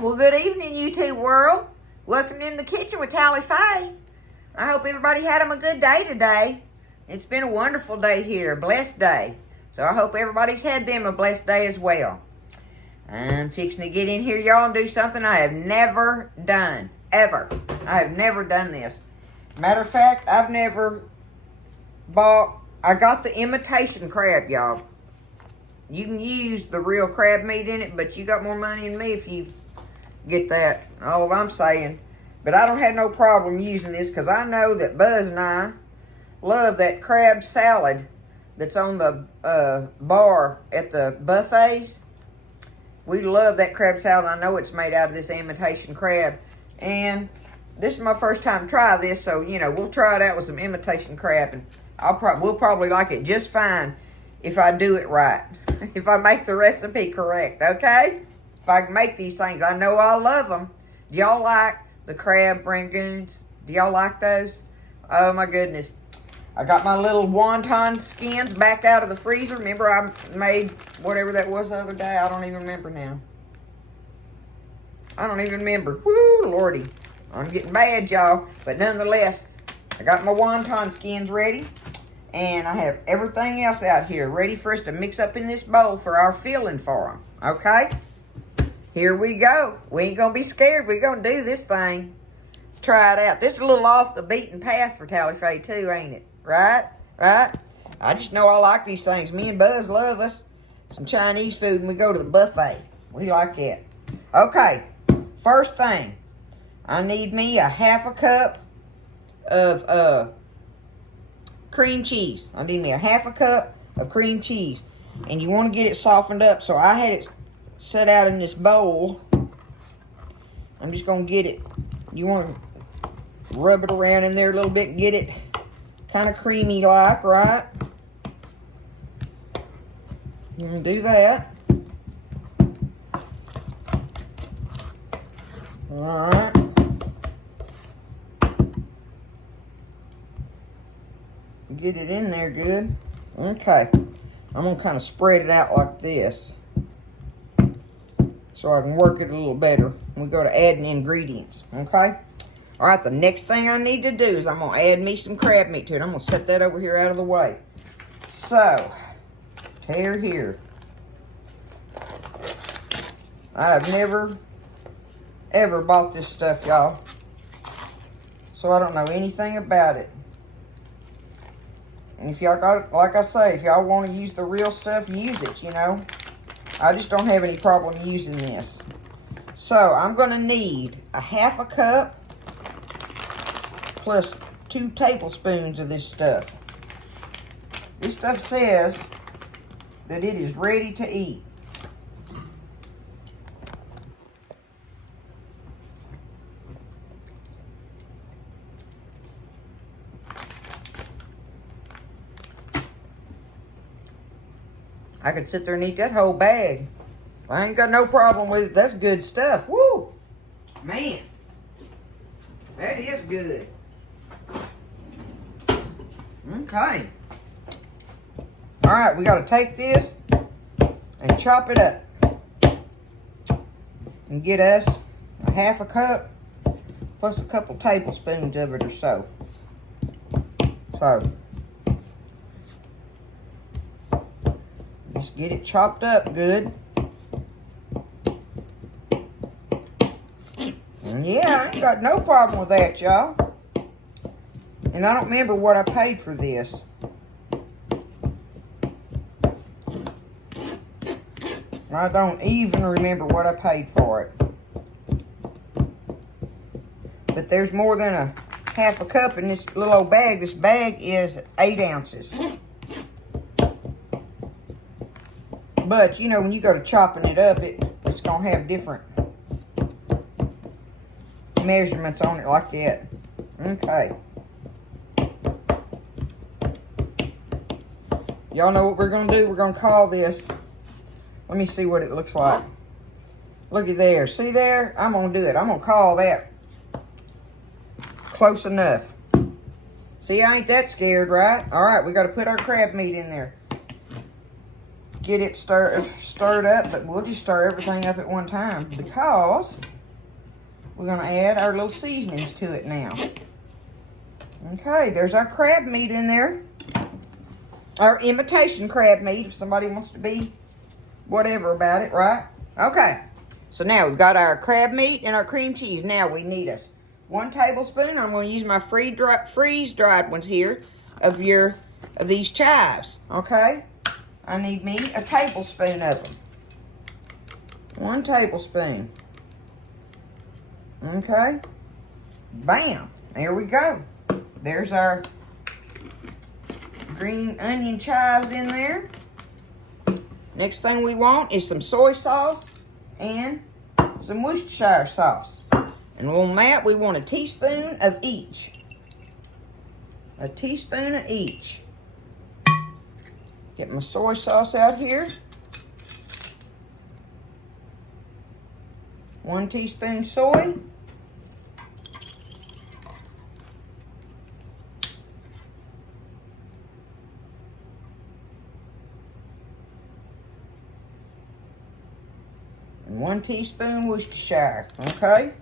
Well, good evening, YouTube world. Welcome in the kitchen with Tally Faye. I hope everybody had them a good day today. It's been a wonderful day here, a blessed day. So I hope everybody's had them a blessed day as well. I'm fixing to get in here, y'all, and do something I have never done, ever. I have never done this. Matter of fact, I got the imitation crab, y'all. You can use the real crab meat in it, but you got more money than me if you get that. All I'm saying. But I don't have no problem using this because I know that Buzz and I love that crab salad that's on the bar at the buffets. We love that crab salad. I know it's made out of this imitation crab. And this is my first time to try this, so, you know, we'll try it out with some imitation crab. And we'll probably like it just fine if I do it right. If I make the recipe correct, okay? If I can make these things, I know I'll love them. Do y'all like the crab rangoons? Do y'all like those? Oh my goodness. I got my little wonton skins back out of the freezer. Remember I made whatever that was the other day? I don't even remember now. I don't even remember. Woo, lordy. I'm getting bad, y'all. But nonetheless, I got my wonton skins ready. And I have everything else out here ready for us to mix up in this bowl for our filling for them. Okay? Here we go. We ain't going to be scared. We're going to do this thing. Try it out. This is a little off the beaten path for Tally Faye too, ain't it? Right? Right? I just know I like these things. Me and Buzz love us some Chinese food when we go to the buffet. We like that. Okay. First thing. I need me a half a cup of cream cheese. I need me a half a cup of cream cheese. And you want to get it softened up. So I had it set out in this bowl. I'm just going to get it. You want to rub it around in there a little bit and get it kind of creamy like, right? You're going to do that. Alright. Get it in there good. Okay. I'm going to kind of spread it out like this so I can work it a little better. We go to adding ingredients. Okay? Alright, the next thing I need to do is I'm going to add me some crab meat to it. I'm going to set that over here out of the way. So, tear here. I've never, ever bought this stuff, y'all. So I don't know anything about it. And if y'all got, like I say, if y'all want to use the real stuff, use it, you know. I just don't have any problem using this. So, I'm going to need a half a cup plus 2 tablespoons of this stuff. This stuff says that it is ready to eat. I could sit there and eat that whole bag. I ain't got no problem with it. That's good stuff. Woo! Man. That is good. Okay. Alright, we got to take this and chop it up. And get us a half a cup plus a couple tablespoons of it or so. So, just get it chopped up good. And yeah, I ain't got no problem with that, y'all. And I don't remember what I paid for this. I don't even remember what I paid for it. But there's more than a half a cup in this little old bag. This bag is 8 ounces. But, you know, when you go to chopping it up, it's going to have different measurements on it like that. Okay. Y'all know what we're going to do? We're going to call this. Let me see what it looks like. Looky there. See there? I'm going to do it. I'm going to call that close enough. See, I ain't that scared, right? All right, we got to put our crab meat in there. get it stirred up, but we'll just stir everything up at one time because we're going to add our little seasonings to it now. Okay, there's our crab meat in there. Our imitation crab meat, if somebody wants to be whatever about it, right? Okay, so now we've got our crab meat and our cream cheese. Now we need us 1 tablespoon. I'm going to use my freeze-dried ones here of these chives, okay? I need me a tablespoon of them. 1 tablespoon. Okay. Bam. There we go. There's our green onion chives in there. Next thing we want is some soy sauce and some Worcestershire sauce. And on that, we want a teaspoon of each. A teaspoon of each. Get my soy sauce out here. 1 teaspoon soy. And 1 teaspoon Worcestershire, okay?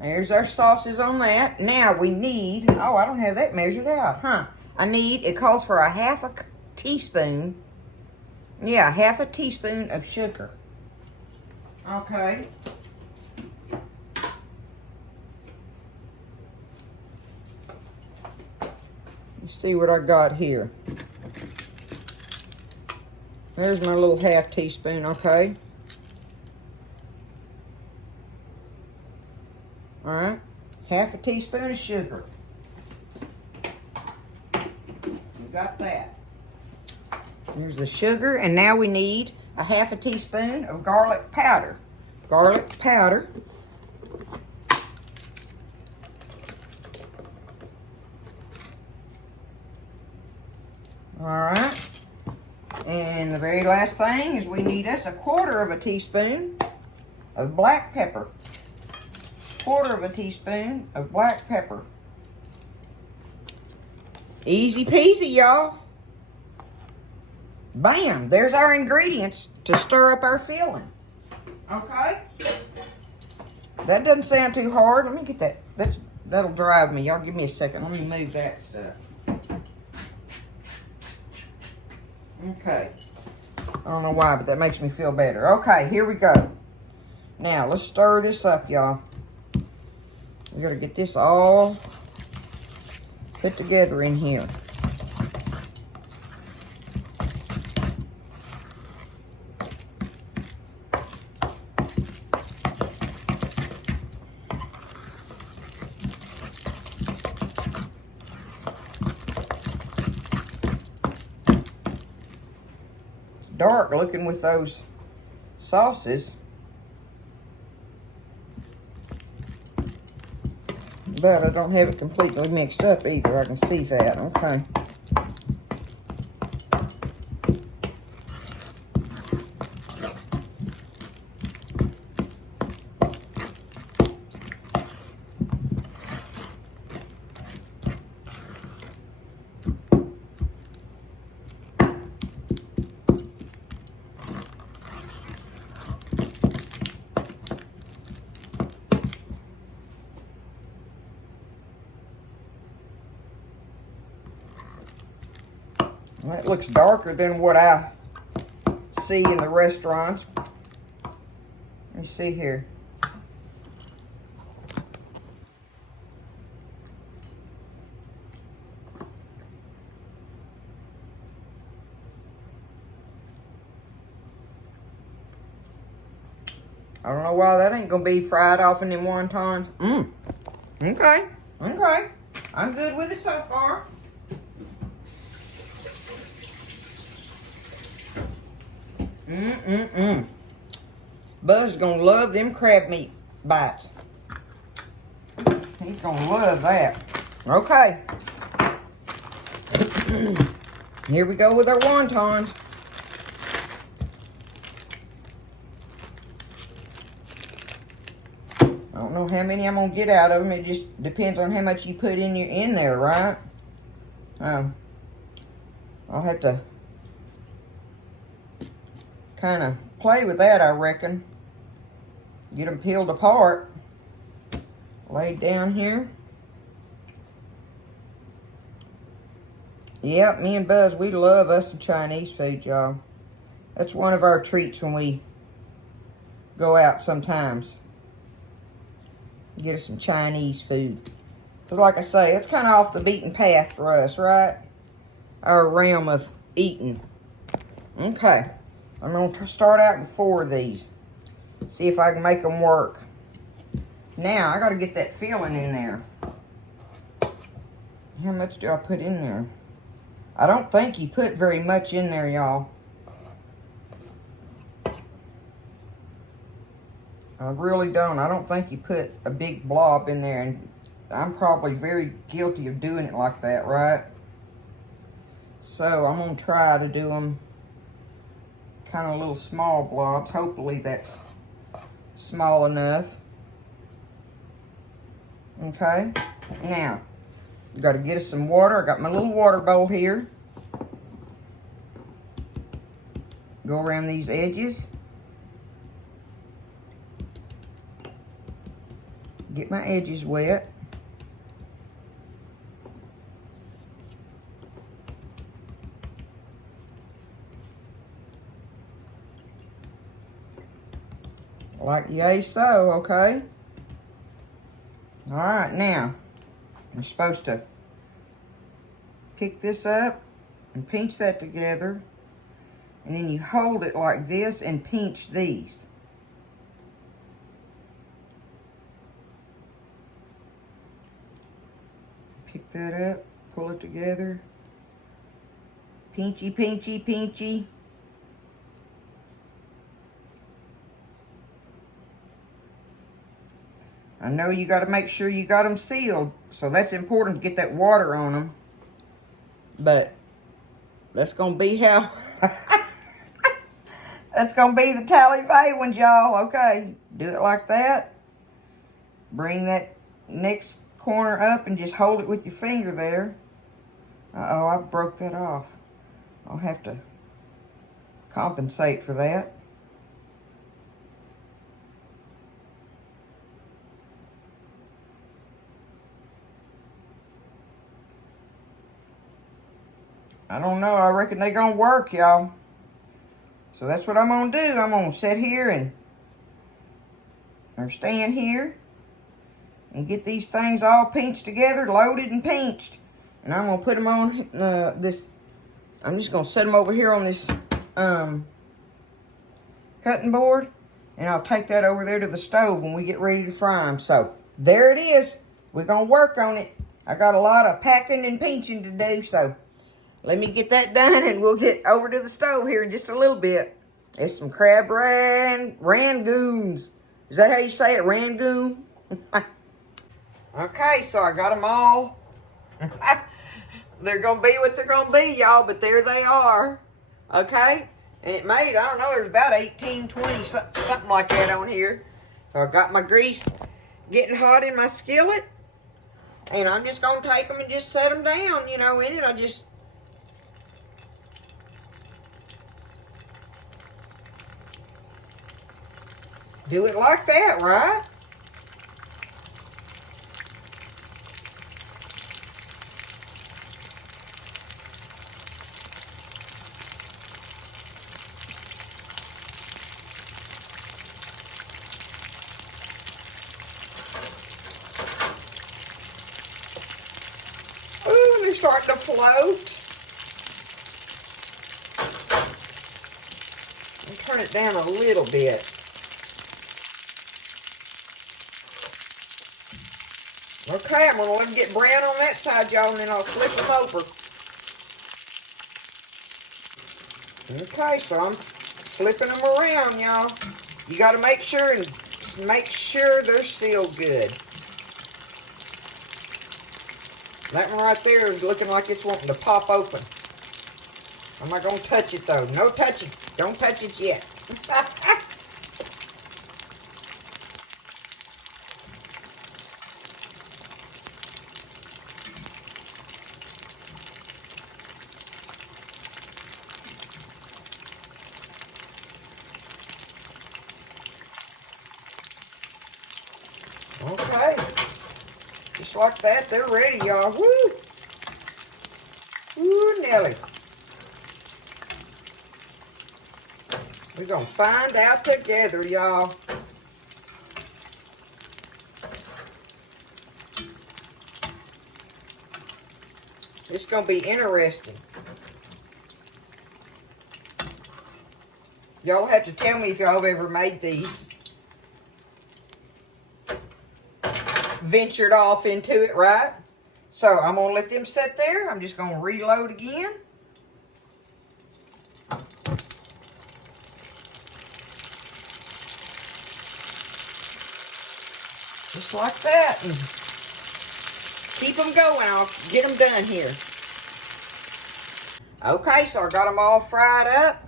There's our sauces on that. Now we need, oh, I don't have that measured out, huh? It calls for a half a teaspoon. Yeah, half a teaspoon of sugar. Okay. Let's see what I got here. There's my little half teaspoon, okay? All right, half a teaspoon of sugar. We got that. There's the sugar, and now we need a half a teaspoon of garlic powder. Garlic powder. All right. And the very last thing is we need us a 1/4 teaspoon of black pepper. 1/4 teaspoon of black pepper. Easy peasy, y'all. Bam, there's our ingredients to stir up our filling. Okay? That doesn't sound too hard. Let me get that. That'll drive me. Y'all give me a second. Let me move that stuff. Okay. I don't know why, but that makes me feel better. Okay, here we go. Now, let's stir this up, y'all. We gotta get this all put together in here. It's dark looking with those sauces. But I don't have it completely mixed up either. I can see that. Okay. Well, it looks darker than what I see in the restaurants. Let me see here. I don't know why that ain't gonna be fried off in them wontons. Okay. Okay. I'm good with it so far. Buzz is gonna love them crab meat bites. He's gonna love that. Okay. Here we go with our wontons. I don't know how many I'm gonna get out of them. It just depends on how much you put in there, right? I'll have to kind of play with that, I reckon. Get them peeled apart. Laid down here. Yep, me and Buzz, we love us some Chinese food, y'all. That's one of our treats when we go out sometimes. Get us some Chinese food. Because like I say, it's kind of off the beaten path for us, right? Our realm of eating. Okay. I'm going to start out with 4 of these. See if I can make them work. Now, I got to get that filling in there. How much do I put in there? I don't think you put very much in there, y'all. I really don't. I don't think you put a big blob in there. And I'm probably very guilty of doing it like that, right? So I'm going to try to do them kind of little small blobs. Hopefully that's small enough. Okay. Now, we got to get us some water. I got my little water bowl here. Go around these edges. Get my edges wet. Like yay so, okay? Alright, now, you're supposed to pick this up and pinch that together. And then you hold it like this and pinch these. Pick that up, pull it together. Pinchy, pinchy, pinchy. I know you got to make sure you got them sealed, so that's important to get that water on them. But that's going to be how... that's going to be the tally ones, y'all. Okay, do it like that. Bring that next corner up and just hold it with your finger there. Uh-oh, I broke that off. I'll have to compensate for that. I don't know. I reckon they're going to work, y'all. So that's what I'm going to do. I'm going to sit here and or stand here and get these things all pinched together, loaded and pinched. And I'm going to put them on this. I'm just going to set them over here on this cutting board. And I'll take that over there to the stove when we get ready to fry them. So there it is. We're going to work on it. I got a lot of packing and pinching to do, so let me get that done and we'll get over to the stove here in just a little bit. It's some crab rangoons. Is that how you say it, Rangoon? Okay, so I got them all. They're going to be what they're going to be, y'all, but there they are. Okay? And it made, I don't know, there's about 18, 20, something like that on here. So I got my grease getting hot in my skillet. And I'm just going to take them and just set them down, you know, in it. I just... do it like that, right? Ooh, they're starting to float. I'll turn it down a little bit. Okay, I'm going to let them get brown on that side, y'all, and then I'll flip them over. Okay, so I'm flipping them around, y'all. You got to make sure they're sealed good. That one right there is looking like it's wanting to pop open. I'm not going to touch it, though. No touching. Don't touch it yet. Okay. Just like that, they're ready, y'all. Woo! Woo, Nelly. We're going to find out together, y'all. It's going to be interesting. Y'all have to tell me if y'all have ever made these. Ventured off into it, right? So I'm going to let them sit there. I'm just going to reload again. Just like that. And keep them going. I'll get them done here. Okay, so I got them all fried up.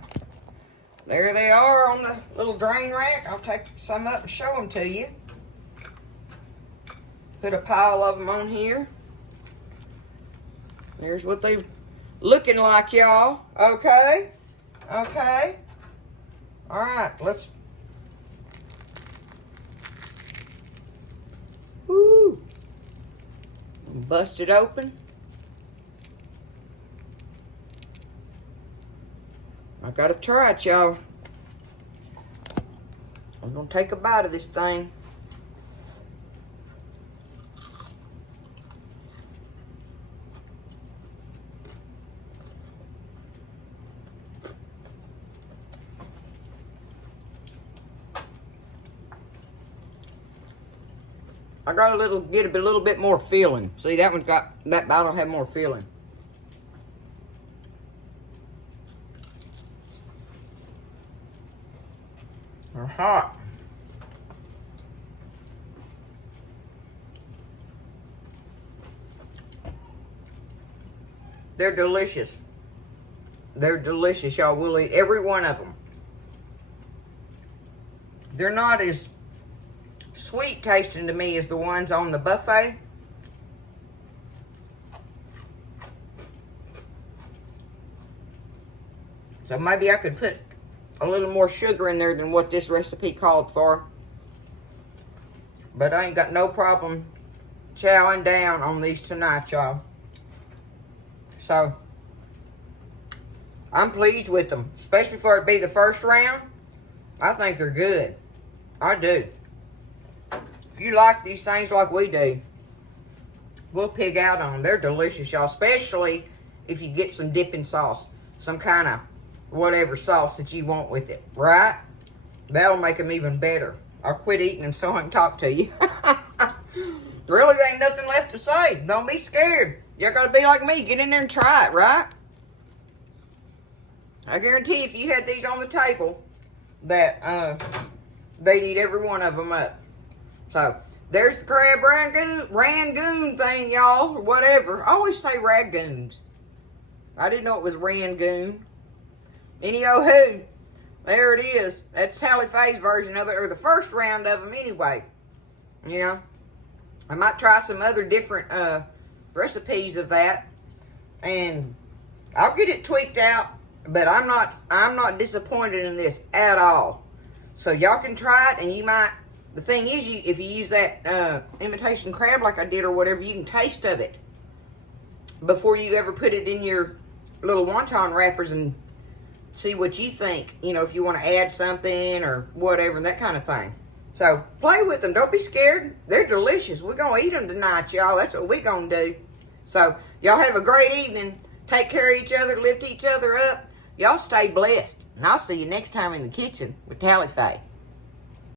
There they are on the little drain rack. I'll take some up and show them to you. Put a pile of them on here. There's what they're looking like, y'all. Okay. Okay. All right, let's. Woo. Bust it open. I gotta try it, y'all. I'm gonna take a bite of this thing. I got get a little bit more filling. See, that bottle had more filling. They're hot. They're delicious. They're delicious, y'all. We'll eat every one of them. They're not as sweet tasting to me as the ones on the buffet. So maybe I could put a little more sugar in there than what this recipe called for. But I ain't got no problem chowing down on these tonight, y'all. So, I'm pleased with them. Especially for it to be the first round. I think they're good. I do. If you like these things like we do, we'll pig out on them. They're delicious, y'all. Especially if you get some dipping sauce. Some kind of whatever sauce that you want with it, right? That'll make them even better. I'll quit eating them so I can talk to you. Really, there ain't nothing left to say. Don't be scared. Y'all gotta be like me. Get in there and try it, right? I guarantee if you had these on the table, that they'd eat every one of them up. So, there's the crab Rangoon thing, y'all, or whatever. I always say Rangoons. I didn't know it was Rangoon. Anywho, there it is. That's Tally Faye's version of it, or the first round of them anyway. You know, I might try some other different recipes of that, and I'll get it tweaked out. But I'm not disappointed in this at all. So y'all can try it, and you might. The thing is, if you use that imitation crab like I did or whatever, you can taste of it before you ever put it in your little wonton wrappers and see what you think, you know, if you want to add something or whatever, and that kind of thing. So, play with them. Don't be scared. They're delicious. We're going to eat them tonight, y'all. That's what we're going to do. So, y'all have a great evening. Take care of each other. Lift each other up. Y'all stay blessed. And I'll see you next time in the kitchen with Tally Faye.